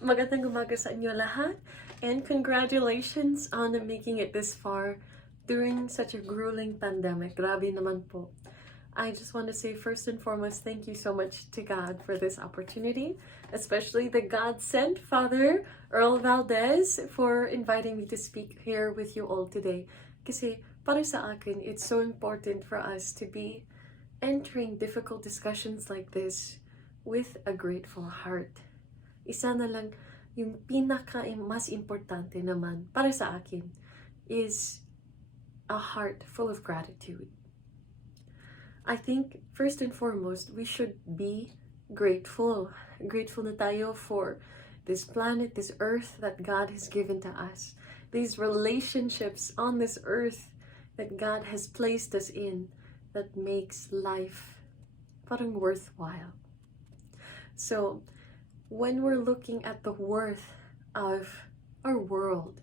Magandang umaga sa inyo lahat, and congratulations on making it this far during such a grueling pandemic. Grabe naman po. I just want to say first and foremost, thank you so much to God for this opportunity, especially the God-sent Father, Earl Valdez, for inviting me to speak here with you all today. Kasi para sa akin, it's so important for us to be entering difficult discussions like this with a grateful heart. Isa na lang yung mas importante naman para sa akin is a heart full of gratitude. I think first and foremost, we should be grateful. Grateful na tayo for this planet, this earth that God has given to us. These relationships on this earth that God has placed us in that makes life parang worthwhile. So, when we're looking at the worth of our world,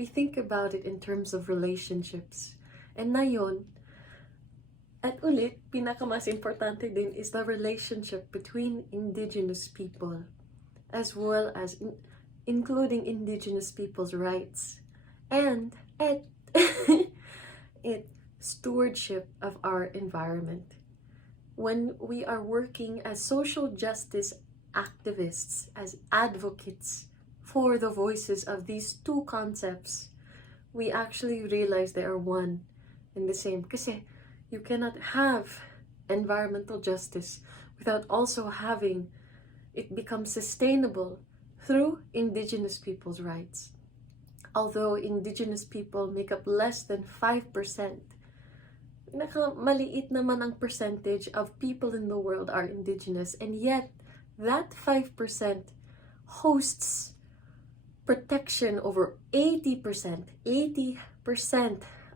we think about it in terms of relationships. And ngayon, at ulit, pinakamas importante din is the relationship between Indigenous people, as well as including Indigenous people's rights, and stewardship of our environment. When we are working as social justice activists, as advocates for the voices of these two concepts, we actually realize they are one and the same. Kasi you cannot have environmental justice without also having it become sustainable through Indigenous people's rights. Although Indigenous people make up less than 5%, maliit naman ang percentage of people in the world are Indigenous, and yet that 5% hosts protection over 80%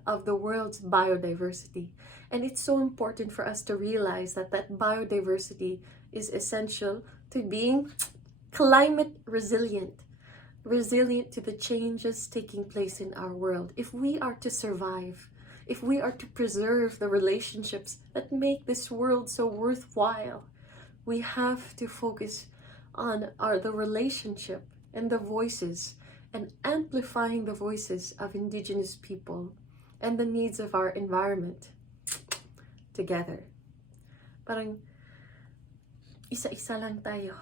of the world's biodiversity. And it's so important for us to realize that biodiversity is essential to being climate resilient to the changes taking place in our world. If we are to survive, if we are to preserve the relationships that make this world so worthwhile, we have to focus on the relationship and the voices and amplifying the voices of Indigenous people and the needs of our environment together. Parang isa-isa lang tayo,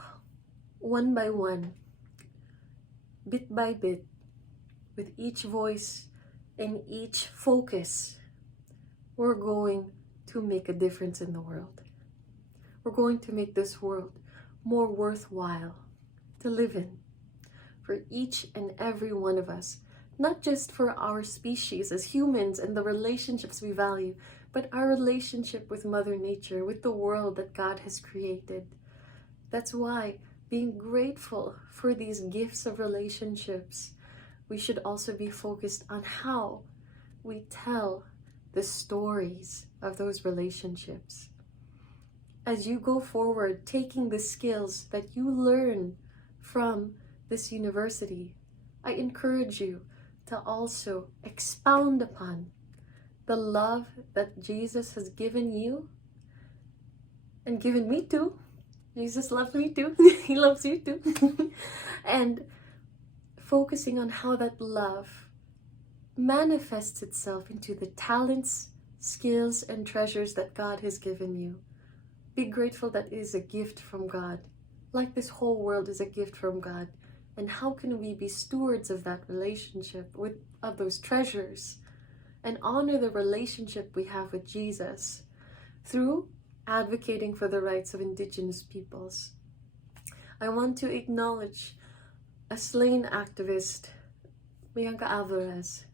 one by one, bit by bit, with each voice and each focus, we're going to make a difference in the world. We're going to make this world more worthwhile to live in for each and every one of us. Not just for our species as humans and the relationships we value, but our relationship with Mother Nature, with the world that God has created. That's why being grateful for these gifts of relationships, we should also be focused on how we tell the stories of those relationships. As you go forward, taking the skills that you learn from this university, I encourage you to also expound upon the love that Jesus has given you and given me too. Jesus loves me too. He loves you too. And focusing on how that love manifests itself into the talents, skills, and treasures that God has given you. Be grateful that it is a gift from God, like this whole world is a gift from God. And how can we be stewards of that relationship, of those treasures, and honor the relationship we have with Jesus through advocating for the rights of Indigenous peoples? I want to acknowledge a slain activist, Bianca Alvarez,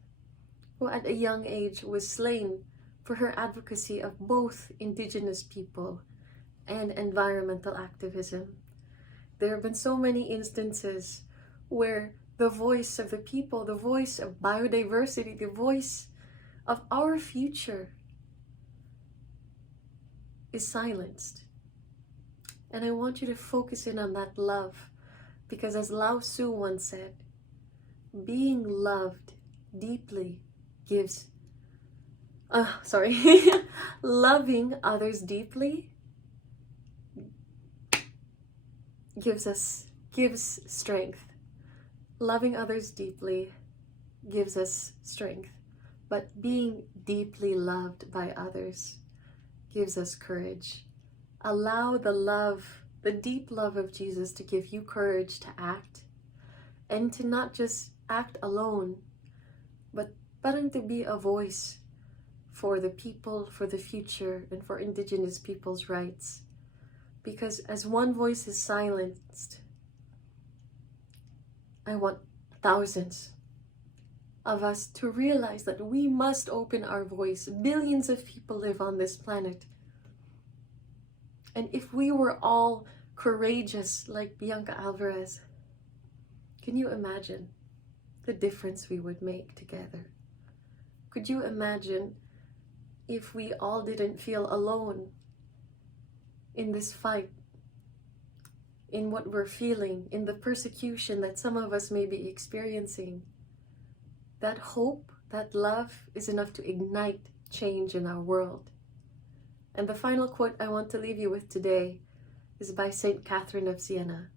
who at a young age was slain for her advocacy of both Indigenous people and environmental activism. There have been so many instances where the voice of the people, the voice of biodiversity, the voice of our future is silenced. And I want you to focus in on that love, because as Lao Tzu once said, being loved deeply gives, loving others deeply gives us gives strength. Loving others deeply gives us strength. But being deeply loved by others gives us courage. Allow the love, the deep love of Jesus to give you courage to act, and to not just act alone, but parang to be a voice for the people, for the future, and for Indigenous people's rights. Because as one voice is silenced, I want thousands of us to realize that we must open our voice. Billions of people live on this planet. And if we were all courageous like Bianca Alvarez, can you imagine the difference we would make together? Could you imagine if we all didn't feel alone in this fight, in what we're feeling, in the persecution that some of us may be experiencing? That hope, that love is enough to ignite change in our world. And the final quote I want to leave you with today is by Saint Catherine of Sienna.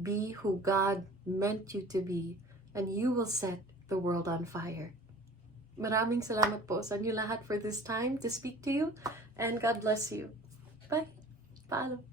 Be who God meant you to be, and you will set the world on fire. Maraming salamat po sa inyo lahat for this time to speak to you, and God bless you. Bye. Paalam.